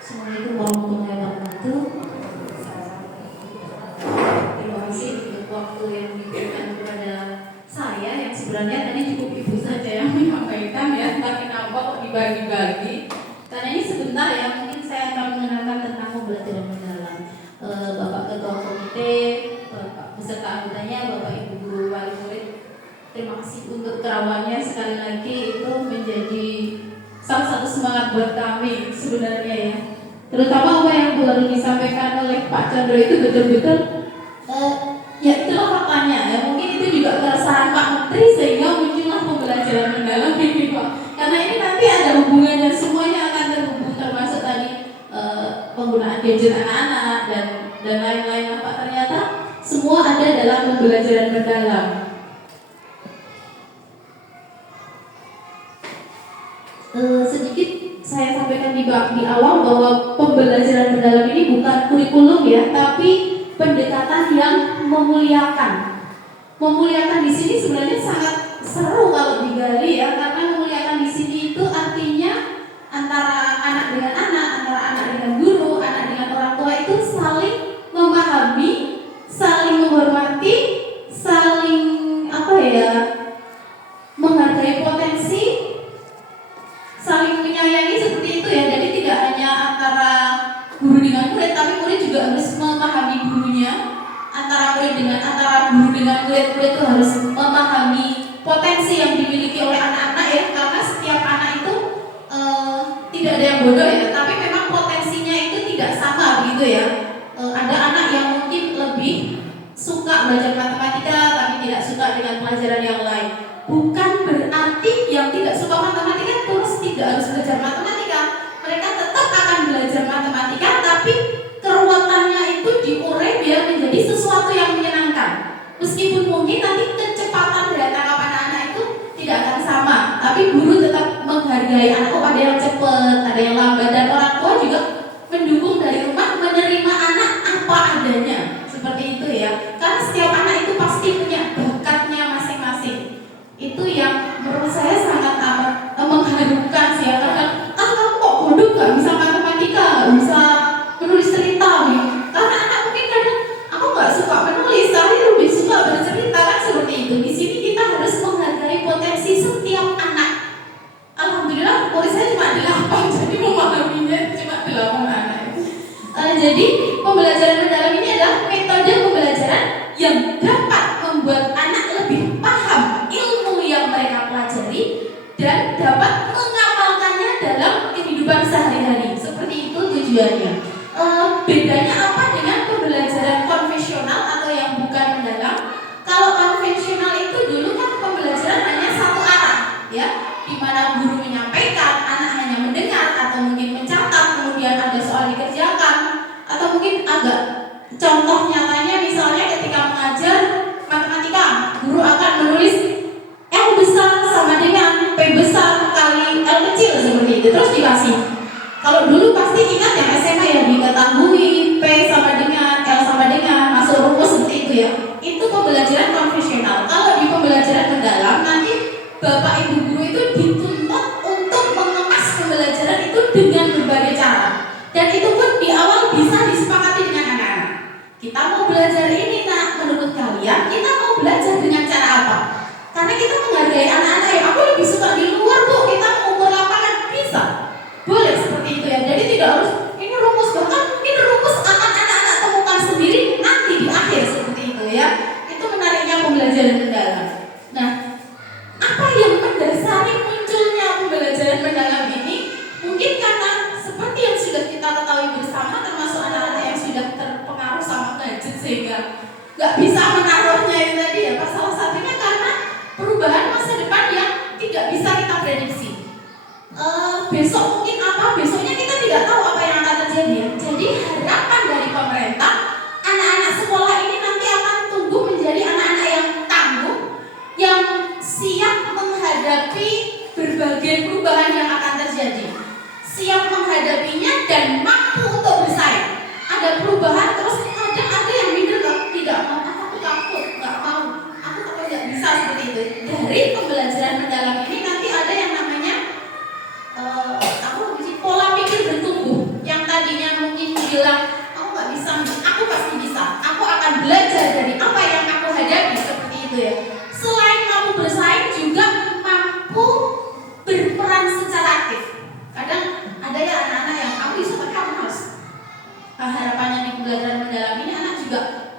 Assalamualaikum warahmatullahi wabarakatuh. Terima kasih untuk waktu yang diberikan kepada saya, yang sebenarnya tadi cukup ibu saja yang menyampaikan ya, tapi kenapa kok dibagi-bagi? Karena ini sebentar ya, mungkin saya akan mengenalkan tentang pembelajaran mendalam. Bapak Ketua Komite, Bapak beserta anggotanya, Bapak Ibu Guru Wali Murid, terima kasih untuk kerawannya sekali lagi, itu menjadi salah satu semangat buat kami sebenarnya ya. Terutama apa yang baru disampaikan oleh Pak Chandra itu betul-betul ya itulah faktanya ya. Mungkin itu juga keresahan Pak Menteri sehingga muncullah pembelajaran mendalam ini Pak. Karena ini nanti ada hubungannya, semuanya akan terhubung, termasuk tadi penggunaan gadget anak-anak dan lain-lain Pak. Ternyata semua ada dalam pembelajaran mendalam. Sedikit saya sampaikan di awal bahwa pembelajaran mendalam ini bukan kurikulum ya, tapi pendekatan yang memuliakan. Memuliakan di sini sebenarnya sangat seru kalau digali ya, karena memuliakan di sini itu artinya antara anak dengan anak, antara anak dengan guru, anak dengan orang tua itu saling memahami, saling menghormati, saling menghargai potensi, saling menyayangi seperti itu ya. Jadi tidak hanya antara guru dengan murid, tapi murid juga harus memahami gurunya. Antara guru dengan murid itu harus memahami potensi yang dimiliki oleh anak-anak ya. Karena setiap anak itu tidak ada yang bodoh ya, tapi memang potensinya itu tidak sama begitu ya. Ada anak yang mungkin lebih suka belajar matematika, tapi tidak suka dengan pelajaran yang lain. Bukan berarti yang tidak suka matematika terus tidak harus belajar matematika. Mereka tetap akan belajar matematika, tapi keruwetannya itu diurai biar menjadi sesuatu yang menyenangkan. Meskipun mungkin nanti kecepatan daya tangkap anak-anak itu tidak akan sama, tapi guru tetap menghargai anak. Oh, ada yang cepat, ada yang lambat, dan orang tua juga mendukung dari rumah, menerima anak apa adanya. Seperti itu ya. Karena setiap anak itu pasti punya bakatnya masing-masing. Itu yang menurut saya sangat amat mengharukan sih ya. Karena kamu kok bodoh gak bisa matematika, gak bisa menulis cerita nih. Karena anak mungkin kadang aku gak suka menulis, tapi lebih suka bercerita kan seperti itu. Di sini kita harus menghargai potensi setiap anak. Alhamdulillah murid saya cuma 8, jadi memahaminya cuma 8 anak. Jadi pembelajaran mendalam ini adalah metode pembelajaran yang dapat membuat anak lebih paham ilmu yang mereka pelajari dan dapat mengamalkannya dalam kehidupan sehari-hari. Seperti itu tujuannya. Bedanya apa dengan pembelajaran konvensional atau yang bukan mendalam? Kalau konvensional itu dulu kan pembelajaran hanya satu arah, ya, di mana guru menyampaikan, anak hanya mendengar atau mungkin mencatat, kemudian ada soal dikerjakan, atau mungkin agak contoh nyatanya misalnya ketika mengajar matematika, guru akan menulis L besar sama dengan P besar kali L kecil seperti itu, terus dikasih. Kalau dulu pasti ingat yang SMA ya, diketahui P sama dengan L sama dengan, masuk rumus seperti itu ya. Itu pembelajaran konvensional. Kalau di pembelajaran mendalam nanti Bapak Ibu guru itu dituntut untuk mengemas pembelajaran itu dengan berbagai cara. Dan itu pun di awal bisa disepakati dengan anak-anak. Kita mau belajar ini nak, menurut kalian kita mau belajar dengan cara apa? Karena kita menghargai anak-anak ya. Aku lebih suka di luar bu, kita mau ukur lapangan, bisa. Boleh seperti itu ya. Jadi tidak harus ini rumus, bahkan mungkin rumus akan anak-anak temukan sendiri nanti di akhir seperti itu ya. Itu menariknya pembelajaran mendalam. Nah, apa yang mendasari munculnya pembelajaran mendalam ini? Mungkin karena seperti yang sudah kita ketahui bersama, termasuk anak-anak yang sudah terpengaruh sama gadget sehingga nggak bisa menaruhnya itu tadi ya. Salah satunya karena perubahan masa depan yang tidak bisa kita prediksi. Besok mungkin apa? Besoknya kita tidak tahu apa yang akan terjadi ya. Jadi harapan dari pemerintah, anak-anak sekolah ini nanti akan tumbuh menjadi anak-anak yang tangguh, yang siap menghadapi berbagai perubahan yang akan terjadi, siap menghadapinya dan mampu untuk bersaing. Ada perubahan terus kadang ada yang minder, tidak mau, aku takut, nggak mau, aku tidak bisa seperti itu. Dari pembelajaran mendalam ini nanti ada yang namanya pola pikir bertumbuh, yang tadi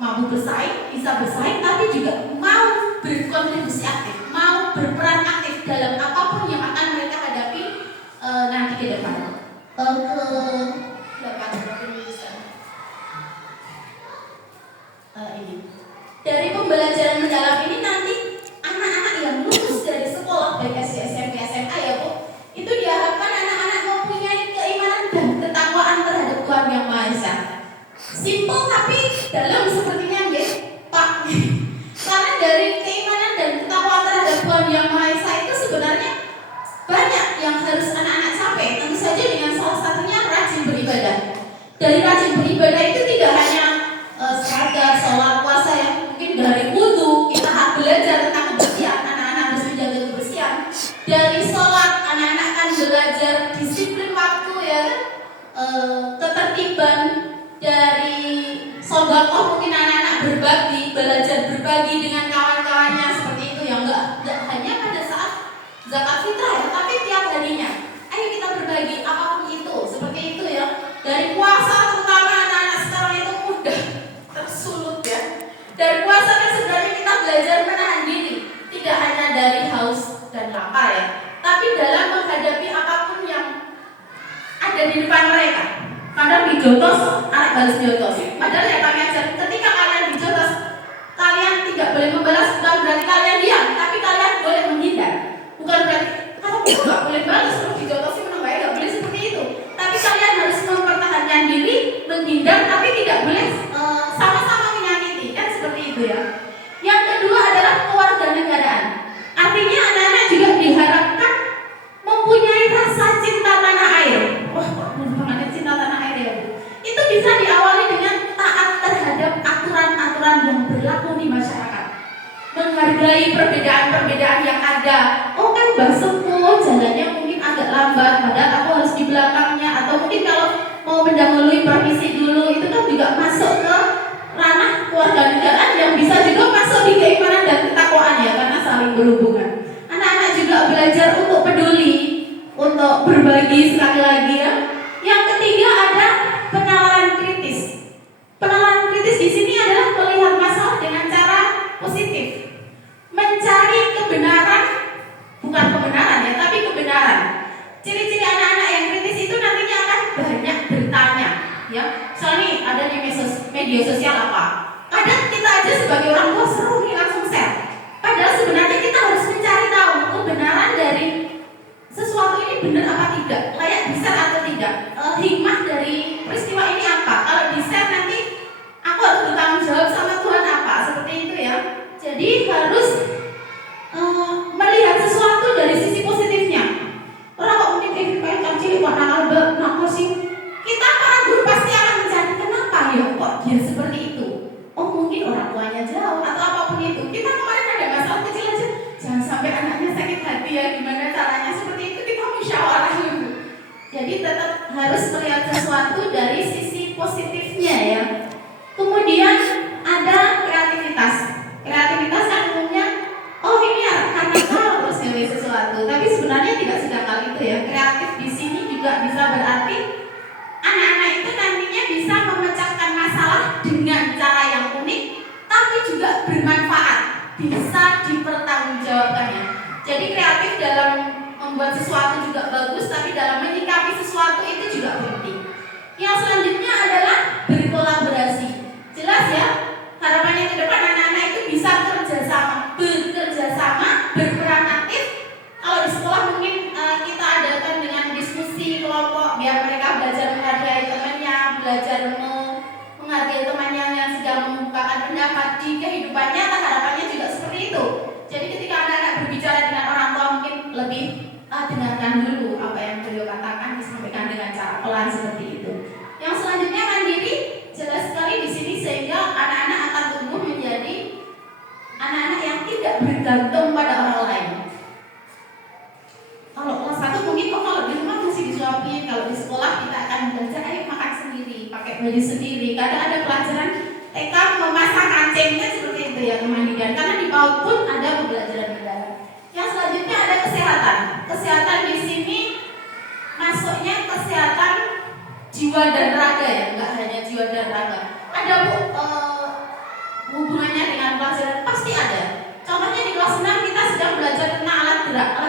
mampu bersaing, tapi juga mau berkontribusi aktif, mau berperan aktif dalam apapun yang akan mereka hadapi nanti ke depan. Ini dari pembelajaran mendalam ini nanti anak-anak yang lulus dari sekolah baik SD, SMP, SMA ya Bu, itu diharapkan anak-anak mempunyai keimanan dan ketakwaan terhadap Tuhan Yang Maha Esa. Simpel tapi dalam sepertinya ya Pak. Karena dari keimanan dan ketakwaan terhadap Tuhan Yang Maha Esa itu sebenarnya banyak yang harus anak-anak capai. Tentu saja dengan salah satunya rajin beribadah. Dari rajin beribadah itu tidak hanya sekadar sholat puasa ya, mungkin dari wudu kita belajar tentang kebersihan, anak-anak harus menjaga kebersihan. Dari sholat anak-anak akan belajar disiplin waktu ya, ketertiban. Dari sedekah mungkin anak-anak berbagi, belajar berbagi dengan kawan-kawannya seperti itu ya, enggak hanya pada saat zakat fitrah ya, tapi tiap harinya. Ayo kita berbagi apapun itu, seperti itu ya. Dari puasa terutama anak-anak sekarang itu mudah tersulut ya. Dari puasa kan sebenarnya kita belajar menahan diri, tidak hanya dari haus dan lapar ya, tapi dalam menghadapi apapun yang ada di depan mereka. Kadang dijotos, anak balas jotos. Padahal ya kami ajar, ketika kalian dijotos, kalian tidak boleh membalas, bukan berarti kalian diam, tapi kalian boleh menghindar. Bukan berarti kalau kita nggak boleh balas, kalau dijotosi menambah nggak boleh seperti itu. Tapi kalian harus mempertahankan diri, menghindar, tapi tidak boleh sama-sama menyakiti, kan seperti itu ya. Yang kedua adalah kewarganegaraan. Artinya anak-anak juga diharapkan mempunyai rasa cinta tanah air. Wah, kok mengenai cinta tanah air ya Bu? Itu bisa diawali dengan taat terhadap aturan-aturan yang berlaku di masyarakat. Menghargai perbedaan-perbedaan yang ada. Oh kan Mbak Sepuh jalannya mungkin agak lambat, padahal aku harus di belakangnya. Atau mungkin kalau mau mendahului permisi dulu, itu kan juga masuk ke ranah kewarganegaraan yang bisa juga masuk di keimanan dan ketakwaan ya, karena saling berhubungan. Anak-anak juga belajar untuk peduli, untuk berbagi sekali lagi ya. Yang ketiga ada penalaran kritis. Penalaran kritis di sini adalah melihat masalah dengan cara positif, mencari kebenaran, bukan kebenaran ya, tapi kebenaran. Ciri-ciri anak-anak yang kritis itu nantinya akan banyak bertanya, ya. Soalnya ada di media sosial apa? Kadang kita aja sebagai orang tua seru nih langsung share. Padahal sebenarnya kita harus mencari tahu kebenaran dari sesuatu ini benar apa tidak, layak di-share atau tidak, hikmah dari peristiwa ini apa. Kalau di-share nanti aku harus bertanggung jawab sama Tuhan apa, seperti itu ya. Jadi harus melihat sesuatu dari sisi positifnya. Orang kok mungkin kayak cilik warna alba, kenapa sih? Kita para guru pasti akan mencari kenapa ya kok dia seperti itu. Oh mungkin orang tuanya jauh atau apapun itu. Kita kemarin ada masalah kecil aja, jangan sampai anaknya sakit hati ya, gimana caranya seperti itu kita musyawarah dulu. Jadi tetap harus melihat sesuatu dari sisi positifnya ya. Kemudian ada kreativitas. Kreativitas kan umumnya, oh ini ya karena harus nyari sesuatu, tapi sebenarnya tidak sedangkal itu ya. Kreatif di sini juga bisa berarti anak-anak itu nantinya bisa memecahkan masalah dengan cara yang unik, tapi juga bermanfaat, bisa dipertanggungjawabkannya. Jadi kreatif dalam membuat sesuatu juga bagus, tapi dalam menyikapi sesuatu itu juga penting. Yang selanjutnya adalah berkolaborasi. Jelas ya, harapannya ke depan anak-anak itu bisa bekerja sama, berperan aktif. Kalau di sekolah mungkin kita adakan dengan diskusi kelompok biar mereka belajar menghargai temannya, belajar menghargai temannya yang sedang mengungkapkan pendapat di kehidupan nyata. Harapannya juga seperti itu. Jadi ketika anak-anak berbicara dengan orang tua mungkin lebih dengarkan dulu apa yang beliau katakan, disampaikan dengan cara pelan seperti itu. Yang selanjutnya mandiri, jelas sekali di sini sehingga anak-anak akan tumbuh menjadi anak-anak yang tidak bergantung pada orang lain. Kalau kelas 1 mungkin kalau di rumah masih disuapin, kalau di sekolah kita akan belajar ayo makan sendiri, pakai baju sendiri. Kadang ada pelajaran TK memasak kancingnya seperti itu ya kemandirian. Karena di PAUD pun ada pembelajaran mendalam. Yang selanjutnya ada kesehatan. Kesehatan di sini masuknya kesehatan jiwa dan raga ya, enggak hanya jiwa dan raga. Ada Bu